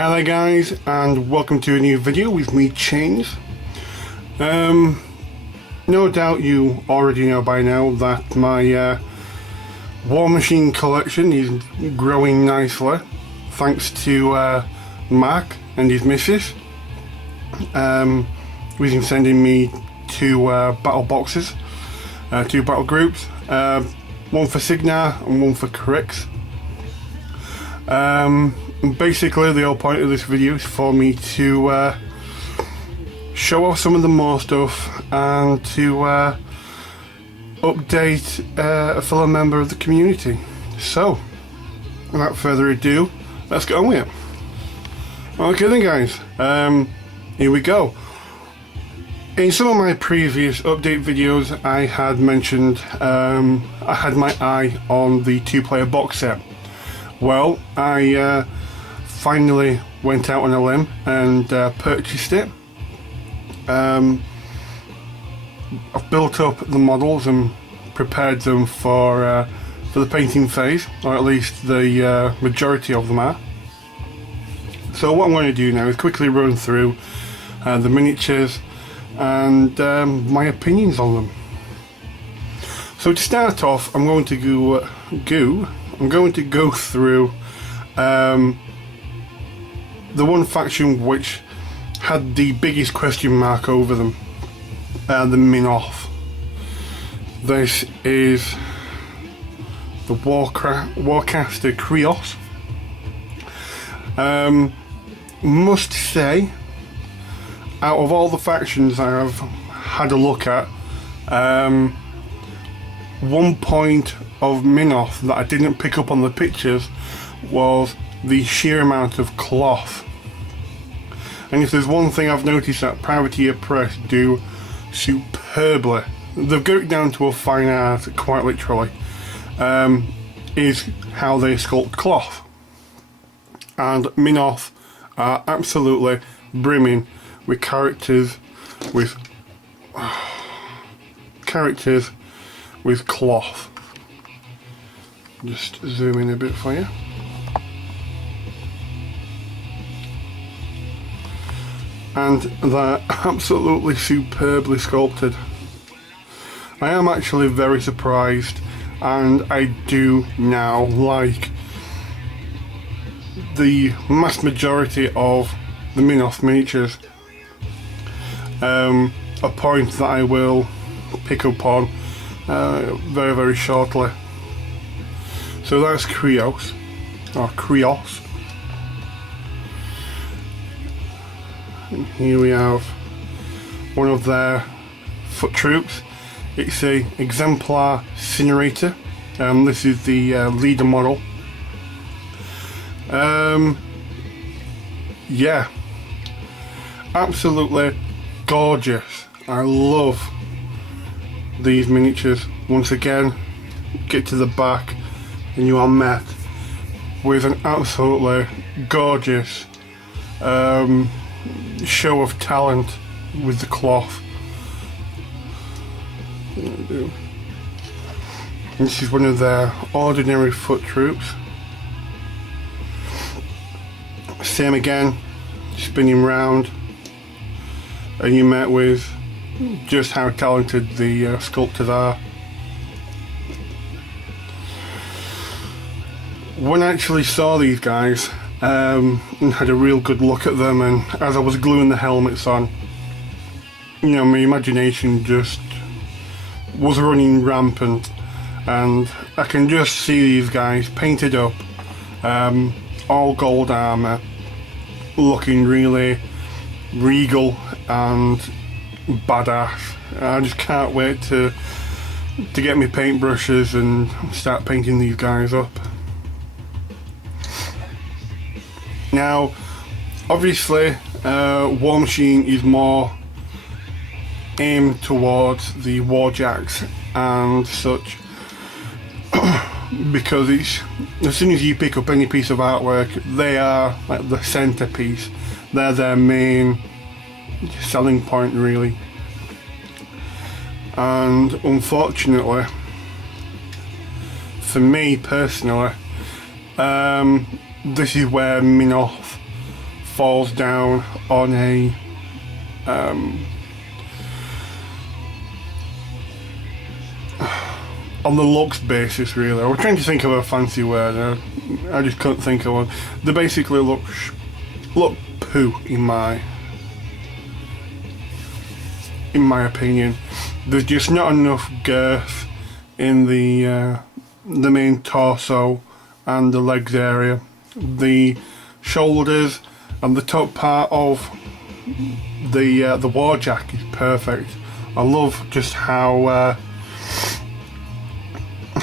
Hi there guys, and welcome to a new video with me, Chains. No doubt you already know by now that my Warmachine collection is growing nicely, thanks to Mark and his missus. He's been sending me two battle boxes, two battle groups, one for Signar and one for Crix. Basically the whole point of this video is for me to show off some of the more stuff and to update a fellow member of the community. So, without further ado, let's get on with it. Okay then guys, here we go. In some of my previous update videos I had mentioned I had my eye on the two-player box set. Well, I finally went out on a limb and purchased it. I've built up the models and prepared them for the painting phase, or at least the majority of them are. So what I'm going to do now is quickly run through the miniatures and my opinions on them. So to start off, I'm going to go through the one faction which had the biggest question mark over them, the Minoth. This is the Warcaster Krios. Must say, out of all the factions I've had a look at, one point of Minoth that I didn't pick up on the pictures was the sheer amount of cloth. And if there's one thing I've noticed that Privateer Press do superbly, they've got it down to a fine art, quite literally, is how they sculpt cloth. And Minoth are absolutely brimming with characters with cloth. Just zoom in a bit for you. And they're absolutely superbly sculpted. I am actually very surprised, and I do now like the vast majority of the Minoth miniatures. A point that I will pick up on very, very shortly. So that's Krios, or Krios. And here we have one of their foot troops. It's a exemplar Incinerator. This is the leader model. Yeah, absolutely gorgeous. I love these miniatures. Once again, get to the back and you are met with an absolutely gorgeous show of talent with the cloth. This is one of their ordinary foot troops. Same again, spinning round, and you met with just how talented the sculptors are. When I actually saw these guys and had a real good look at them, and as I was gluing the helmets on, you know, my imagination just was running rampant, and I can just see these guys painted up, all gold armour, looking really regal and badass. I just can't wait to get my paintbrushes and start painting these guys up. Now, obviously, Warmachine is more aimed towards the Warjacks and such, because as soon as you pick up any piece of artwork, they are like the centerpiece. They're their main selling point, really. And unfortunately, for me personally, this is where Minoth falls down on a on the looks basis, really. I was trying to think of a fancy word, I just couldn't think of one. They basically look poo in my opinion. There's just not enough girth in the main torso and the legs area. The shoulders and the top part of the Warjack is perfect. I love just how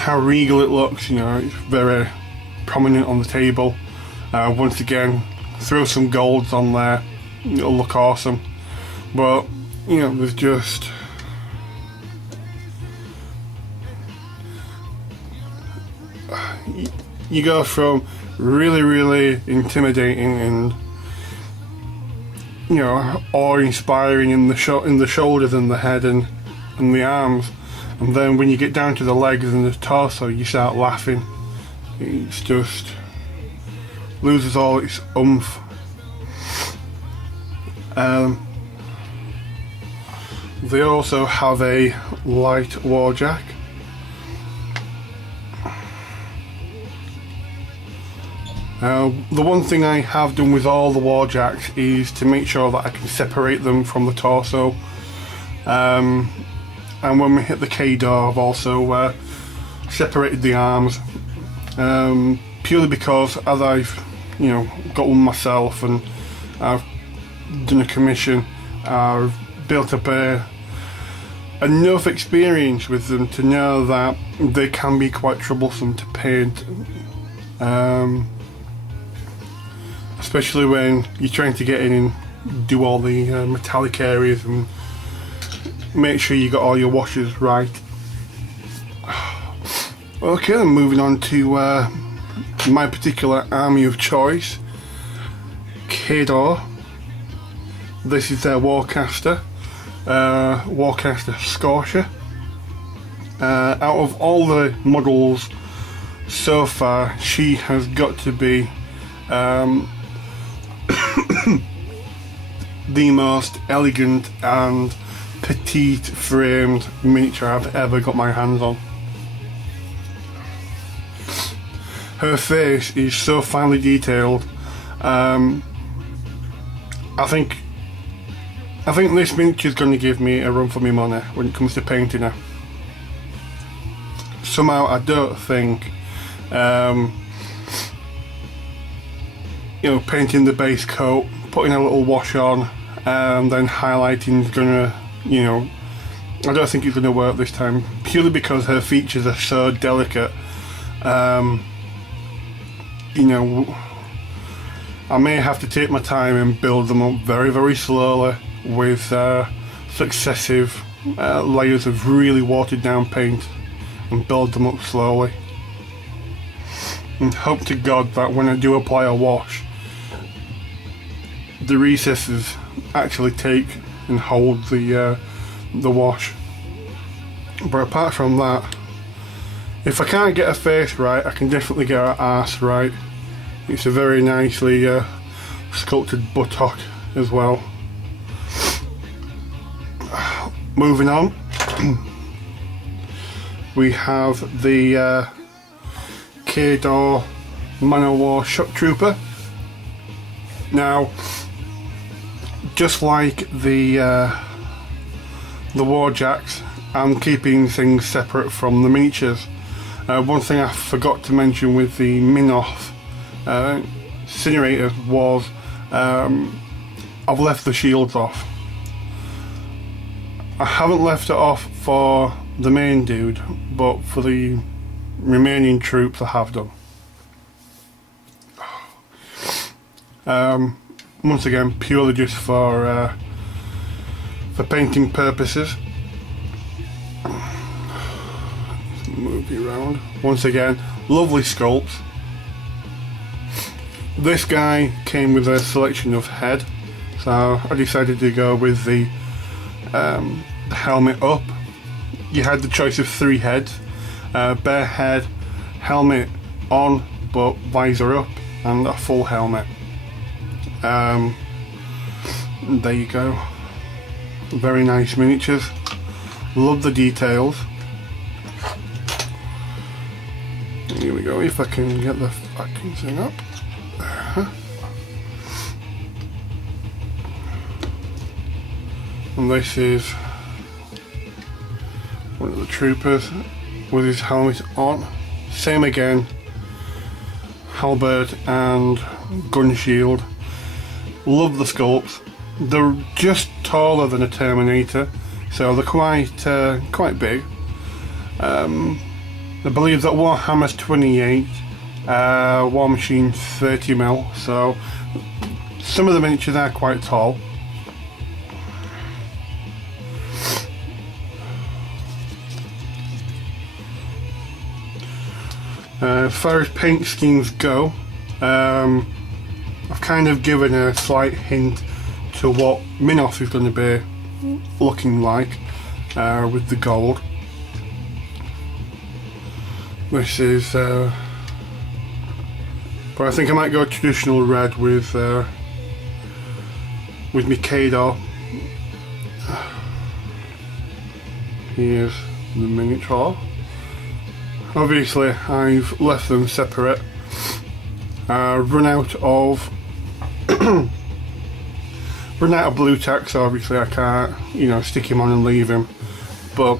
regal it looks. You know, it's very prominent on the table. Once again, throw some golds on there, it'll look awesome. But you know, there's just you go from really intimidating and, you know, awe-inspiring in the shoulders and the head and the arms, and then when you get down to the legs and the torso, you start laughing. It's just loses all its oomph. They also have a light Warjack. The one thing I have done with all the Warjacks is to make sure that I can separate them from the torso. And when we hit the K-door, I've also separated the arms. Purely because as I've, you know, got one myself and I've done a commission, I've built up enough experience with them to know that they can be quite troublesome to paint. Especially when you're trying to get in and do all the metallic areas and make sure you got all your washes right. Okay, then moving on to my particular army of choice, K-door. This is their Warcaster, Warcaster Scorcher. Out of all the models so far, she has got to be the most elegant and petite framed miniature I've ever got my hands on. Her face is so finely detailed. I think this miniature is going to give me a run for my money when it comes to painting her. Somehow I don't think you know, painting the base coat, putting a little wash on, and then highlighting is gonna, you know, I don't think it's gonna work this time, purely because her features are so delicate. You know, I may have to take my time and build them up very slowly with successive layers of really watered down paint, and build them up slowly, and hope to God that when I do apply a wash, the recesses actually take and hold the wash. But apart from that, if I can't get her face right, I can definitely get her arse right. It's a very nicely sculpted buttock as well. Moving on, we have the K-door Man-O-War Shock Trooper. Now, just like the Warjacks, I'm keeping things separate from the miniatures. One thing I forgot to mention with the Minoth Incinerator was I've left the shields off. I haven't left it off for the main dude, but for the remaining troops I have done. Once again, purely just for painting purposes. Move you around. Once again, lovely sculpts. This guy came with a selection of head, so I decided to go with the helmet up. You had the choice of 3 heads: bare head, helmet on but visor up, and a full helmet. There you go. Very nice miniatures. Love the details. Here we go, if I can get the fucking thing up. And this is one of the troopers with his helmet on. Same again, halberd and gun shield. Love the sculpts. They're just taller than a Terminator, so they're quite big. I believe that Warhammer's 28, Warmachine 30mm, so some of the miniatures are quite tall. As far as paint schemes go, I've kind of given a slight hint to what Minos is going to be looking like with the gold. This is, but I think I might go traditional red with Mikado. Here's the miniature. Obviously, I've left them separate. Run out of blue tack, so obviously I can't, stick him on and leave him. But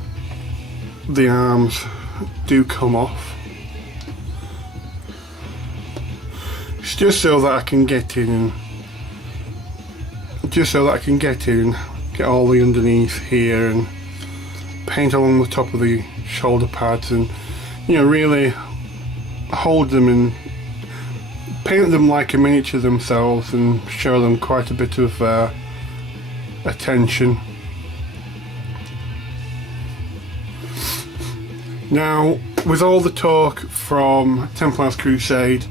the arms do come off. It's just so that I can get in, and get all the underneath here and paint along the top of the shoulder pads, and really hold them and paint them like a miniature themselves and show them quite a bit of attention. Now, with all the talk from Templars Crusade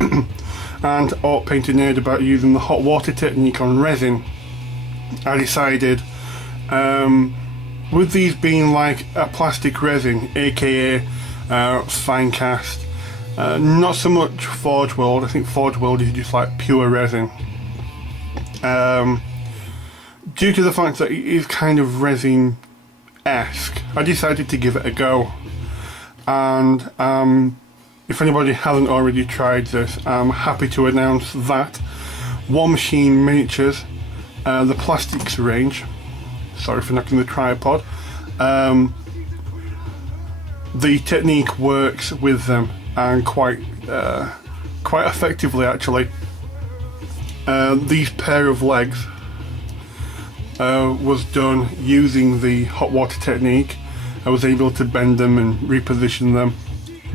and Art Painter Nerd about using the hot water technique on resin, I decided, with these being like a plastic resin, aka fine cast, not so much Forge World. I think Forge World is just like pure resin. Due to the fact that it is kind of resin-esque, I decided to give it a go. And if anybody hasn't already tried this, I'm happy to announce that Warmachine Miniatures, the plastics range, sorry for knocking the tripod, the technique works with them, and quite effectively actually. These pair of legs was done using the hot water technique. I was able to bend them and reposition them.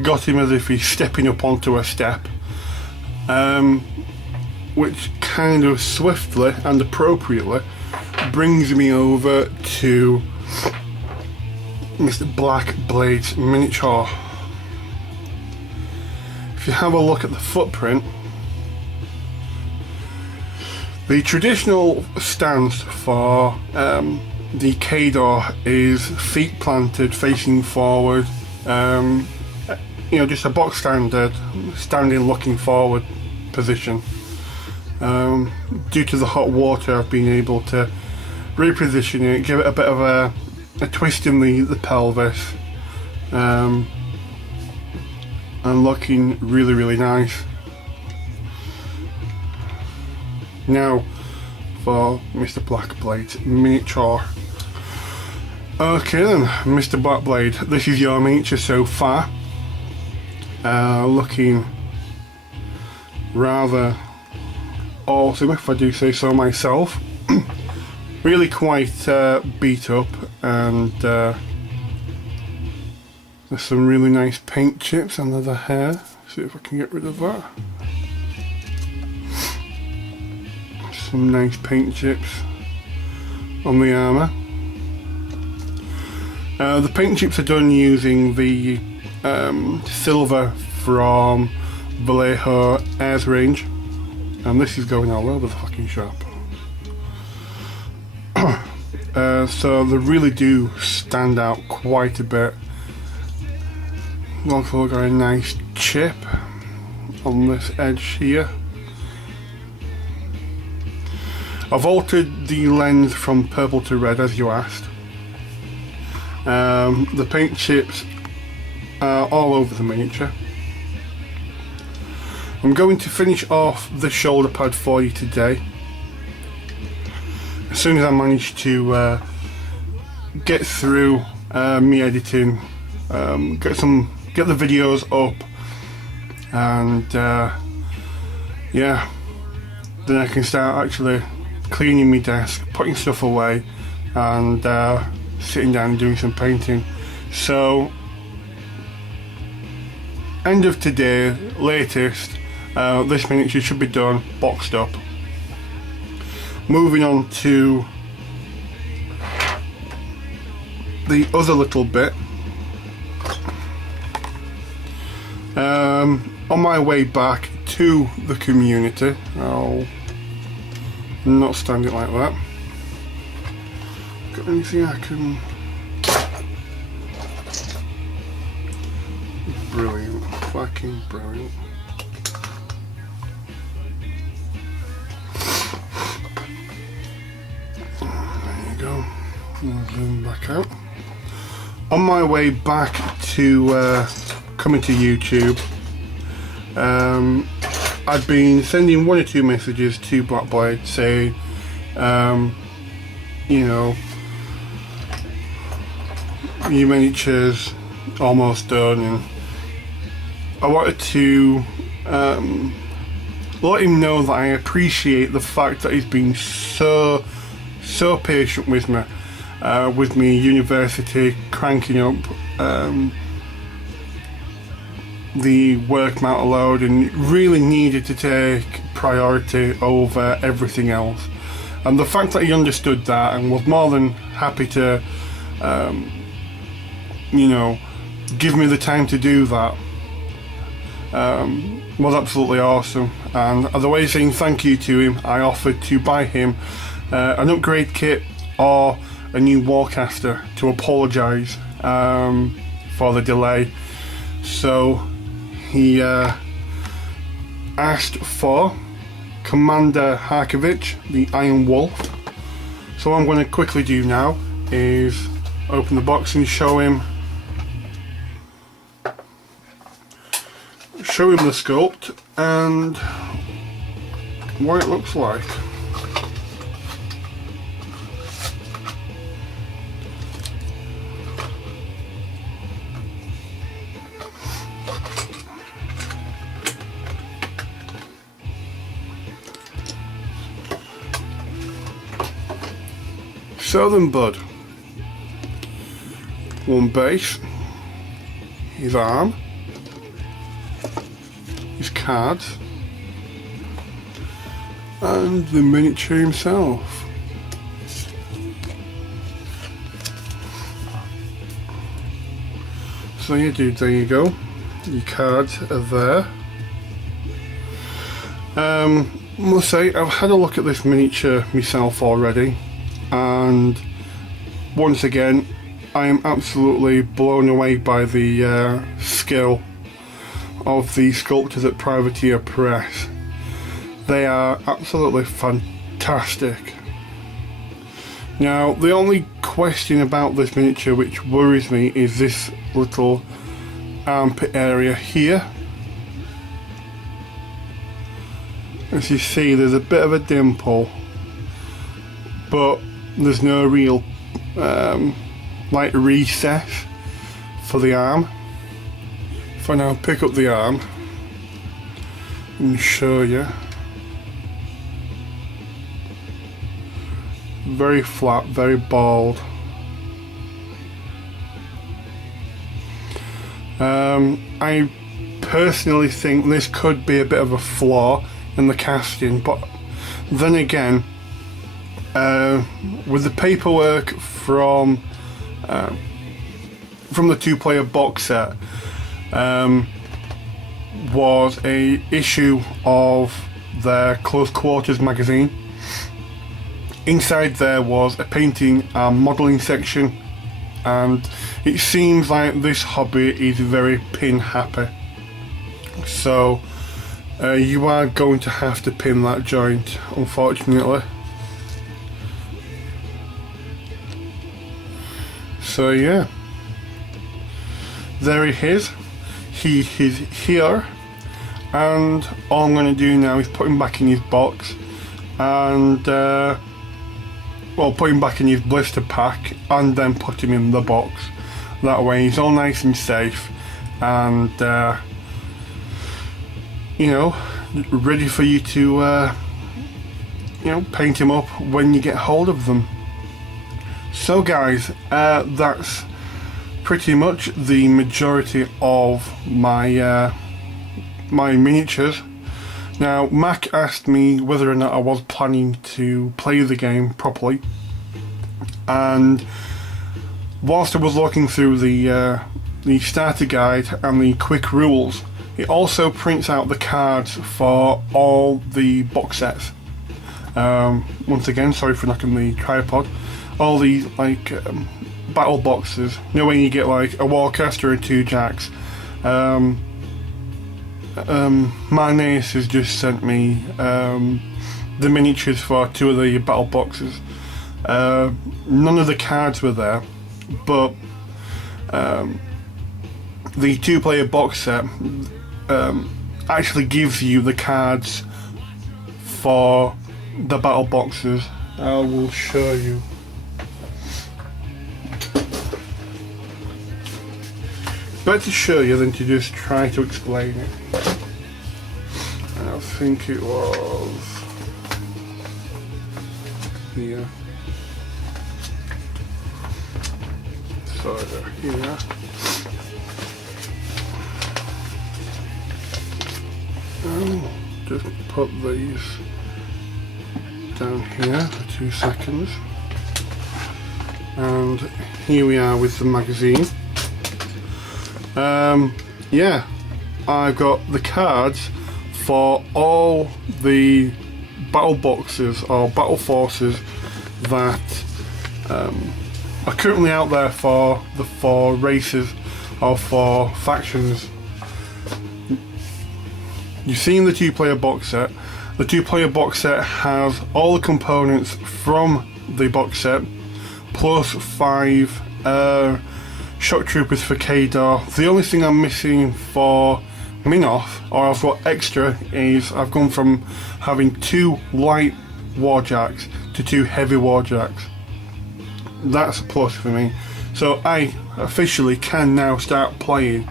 Got him as if he's stepping up onto a step, which kind of swiftly and appropriately brings me over to Mr. Black Blade's miniature. If you have a look at the footprint, the traditional stance for the Kador is feet planted, facing forward, just a box standard, standing looking forward position. Due to the hot water, I've been able to reposition it, give it a bit of a twist in the pelvis, and looking really, really nice. Now for Mr. Blackblade's miniature. Okay then, Mr. Blackblade, this is your miniature so far. Looking rather awesome, if I do say so myself. Really quite beat up, and there's some really nice paint chips under the hair. See if I can get rid of that. Some nice paint chips on the armour. The paint chips are done using the silver from Vallejo Airs range, and this is going all over the fucking shop. So they really do stand out quite a bit. Also got a nice chip on this edge here. I've altered the lens from purple to red as you asked. The paint chips are all over the miniature. I'm going to finish off the shoulder pad for you today. As soon as I manage to get through me editing, get the videos up, and yeah, then I can start actually cleaning my desk, putting stuff away, and sitting down and doing some painting. So end of today, latest, this miniature should be done, boxed up. Moving on to the other little bit. On my way back to the community, I'll not stand it like that. Got anything I can... Brilliant, fucking brilliant. There you go. I'll zoom back out. On my way back to coming to YouTube, I'd been sending 1 or 2 messages to Blackblade saying, you know, your miniature's almost done, and I wanted to let him know that I appreciate the fact that he's been so patient with me university cranking up the work amount load, and really needed to take priority over everything else. And the fact that he understood that and was more than happy to you know, give me the time to do that was absolutely awesome. And as a way of saying thank you to him, I offered to buy him an upgrade kit or a new Warcaster to apologise for the delay. So he asked for Commander Harkovich, the Iron Wolf. So what I'm going to quickly do now is open the box and show him the sculpt and what it looks like. So then, bud, one base, his arm, his cards, and the miniature himself. So yeah, dude, there you go. Your cards are there. Must say, I've had a look at this miniature myself already, and once again, I am absolutely blown away by the skill of the sculptors at Privateer Press. They are absolutely fantastic. Now, the only question about this miniature which worries me is this little armpit area here. As you see, there's a bit of a dimple, but there's no real like recess for the arm. If I now pick up the arm and show you, very flat, very bald. I personally think this could be a bit of a flaw in the casting, but then again, with the paperwork from the 2-player box set, was a issue of their Close Quarters magazine. Inside there was a painting and modelling section, and it seems like this hobby is very pin happy. So you are going to have to pin that joint, unfortunately. So yeah, there he is. He is here, and all I'm going to do now is put him back in his box, and well, put him back in his blister pack, and then put him in the box. That way he's all nice and safe, and you know, ready for you to you know, paint him up when you get hold of them. So guys, that's pretty much the majority of my my miniatures. Now, Mac asked me whether or not I was planning to play the game properly, and whilst I was looking through the starter guide and the quick rules, it also prints out the cards for all the box sets. Once again, sorry for knocking the tripod. All the like battle boxes. You know when you get like a Warcaster and 2 Jacks. Marneus has just sent me the miniatures for 2 of the battle boxes. None of the cards were there, but the 2-player box set actually gives you the cards for the battle boxes. I will show you. Better to show you than to just try to explain it. And I think it was here. So here. Just put these down here for 2 seconds. And here we are with the magazine. Yeah, I've got the cards for all the battle boxes or battle forces that are currently out there for the 4 races or 4 factions. You've seen the 2-player box set. The 2-player box set has all the components from the box set, plus 5 shock troopers for Kadar. The only thing I'm missing for Minoth, or I've got extra, is I've gone from having 2 light warjacks to 2 heavy warjacks. That's a plus for me. So I officially can now start playing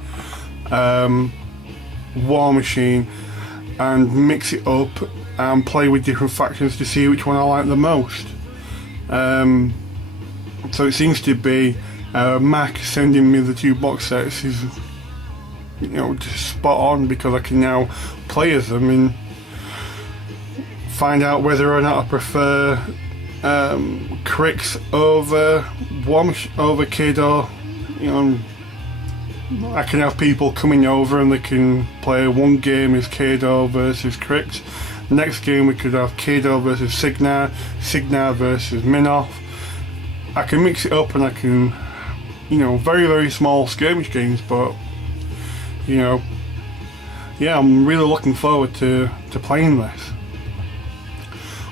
Warmachine and mix it up and play with different factions to see which one I like the most. So it seems to be Mac sending me the 2 box sets is, you know, just spot on, because I can now play as them and find out whether or not I prefer Crix over over Kadar. You know, I can have people coming over and they can play one game as Kadar versus Crix. Next game we could have Kadar versus Signar, Signar versus Minoth. I can mix it up and I can, you know, very small skirmish games, but you know, yeah, I'm really looking forward to playing this.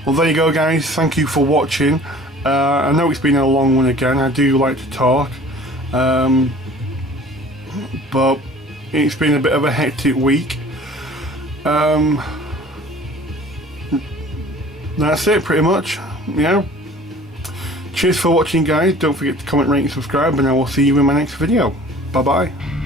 Well, there you go guys, thank you for watching. I know it's been a long one again, I do like to talk, but it's been a bit of a hectic week. That's it pretty much, you know. Cheers for watching guys, don't forget to comment, rate and subscribe, and I will see you in my next video. Bye bye.